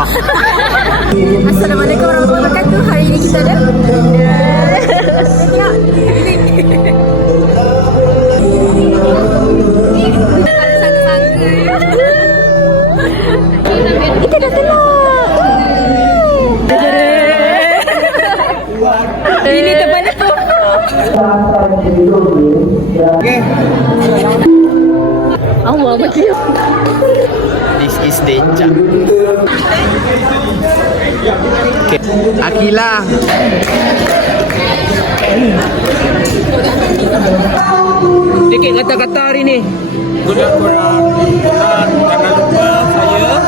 Assalamualaikum warahmatullahi wabarakatuh. Hari ini kita ada kita dah tenang. Ini tempat tu. Allah macam This is danger. Okay. Akila. Sikit kata-kata hari ni. Guna korang dan jangan lupa saya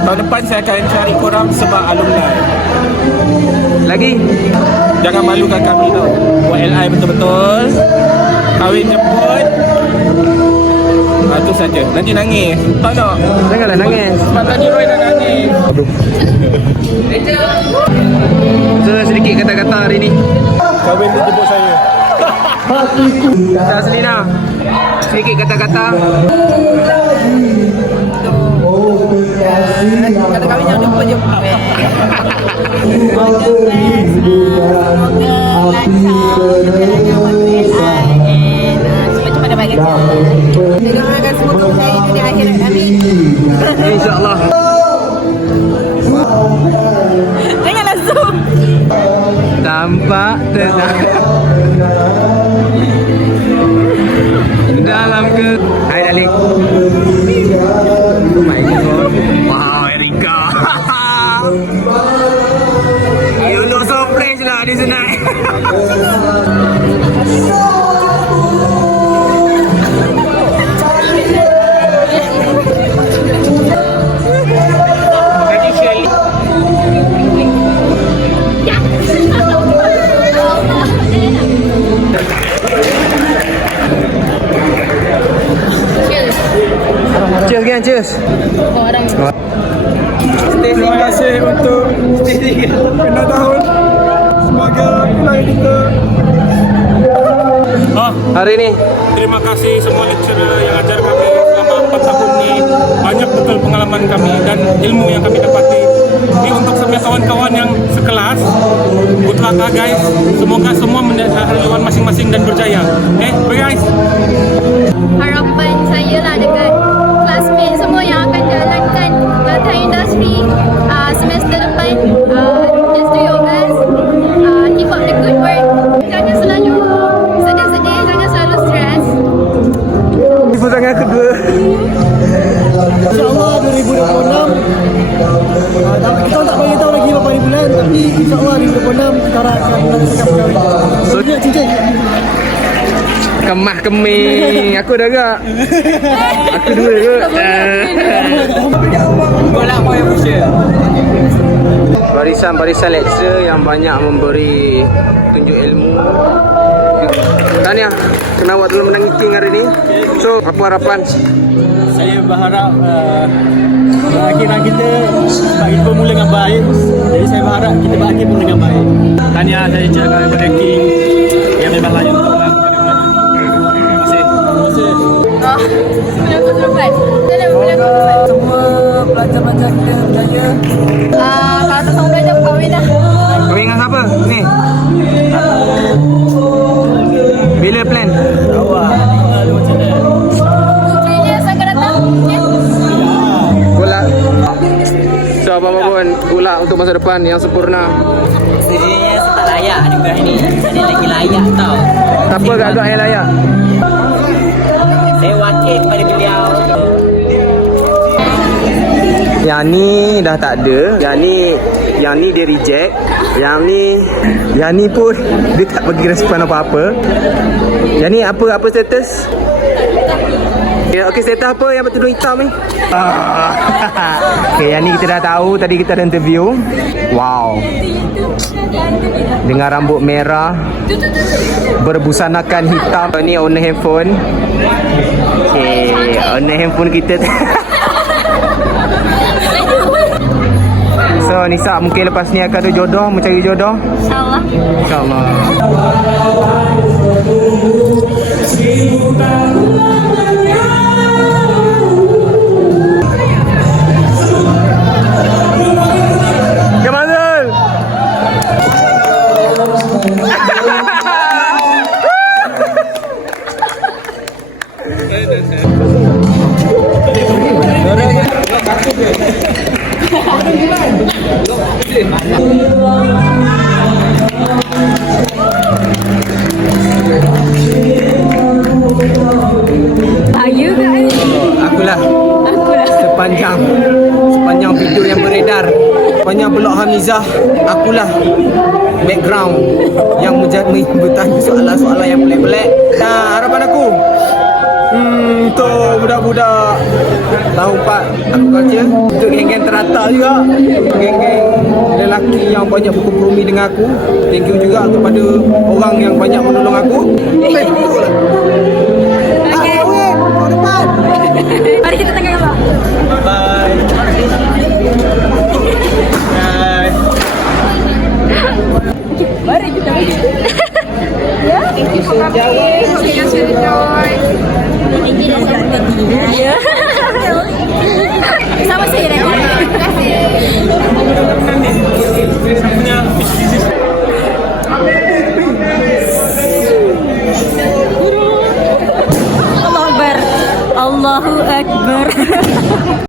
tahun depan saya akan cari korang sebab alumni. Lagi. Jangan malukan kami tau. Buat LI betul-betul. Kahwin jemput. Itu saja. Nanti nangis. Tak nak? Janganlah nangis. Sebab tadi Roy dah nangis. So, sedikit kata-kata hari ni. Kahwin dia jemput saya. Kak Selina, sedikit kata-kata. Kata kami jangan lupa jemput. Cepat-cepat dapat kerja. Jadi doakan semoga saya itu di akhirat. Amin. InsyaAllah. Janganlah zoom. Tampak tenang dalam ke. Hai Dali. Oh my god. Wow, Erika. You look so fresh lah di sana. Cheers kan, cheers. Terima kasih untuk kena tahun sebagai pilihan kita. Hari ni Terima kasih semua lecturer yang ajar kami selama 4 tahun ni. Banyak betul pengalaman kami dan ilmu yang kami dapati. Ini untuk semua kawan-kawan yang sekelas. Good luck lah guys. Semoga semua mendapat haluan masing-masing dan berjaya. Bye guys. Harapan saya lah dekat classmate semua yang akan jalankan Thai industry semester depan, just do your best, keep up the good work, jangan selalu sedih-sedih, jangan selalu stres. pesangan kedua. InsyaAllah 2026 kita tak bagi tahu lagi berapa hari bulan, tapi insyaAllah 2026 kita akan melaksanakan perkahwinan. So, cincin Kemah keming. Aku dah agak. Aku dua ke. Barisan-barisan lecturer yang banyak memberi tunjuk ilmu. Tahniah, kena awak dulu menang king hari ni. So, apa harapan? saya berharap akhiran kita kita mula dengan baik. Jadi saya berharap kita berakhir pun dengan baik. Tahniah saya ucapkan kepada King yang memang layak untuk menang kepada bulan ini. Terima kasih. Sebelum aku terlepas Semua pelajar-pelajar kita berjaya. kalau tak sama belajar kahwin dah. Kau ingat siapa? Ni. Bila plan? Putrinya akan datang. Gula. So, apa-apa pun gula untuk masa depan yang sempurna. Sebenarnya tak layak juga ni. Ada lagi layak tau. Apa agak-agak yang layak? Saya wakil kepada beliau. Yang ni dah tak ada. Yang ni dia reject. Yang ni pun dia tak bagi respon apa-apa. Yang ni apa status? Ya, okey, status apa yang bertudung hitam ni? Okey, yang ni kita dah tahu. Tadi kita ada interview. Wow. Dengan rambut merah, berbusanakan hitam. Ni owner handphone. Okey, owner handphone kita. So, Nisa mungkin lepas ni akan ada jodoh, mencari jodoh. InsyaAllah. InsyaAllah. Akulah. Sepanjang video yang beredar, sepanjang blog Hamizah, akulah background yang bertanya soalan-soalan yang pelik-pelik. Nah, harapan aku untuk budak-budak tahun 4 aku baca, untuk geng-geng teratak juga, geng-geng lelaki yang banyak berkompromi dengan aku. Thank you juga kepada orang yang banyak menolong aku. Betul. Mari kita tengok gambar. Bye. Mari kita bagi. Ya. Thank you for coming. Hoping you will enjoy. Ya. Sama saya dah. Terima kasih. Allahu Akbar. Allahu Akbar.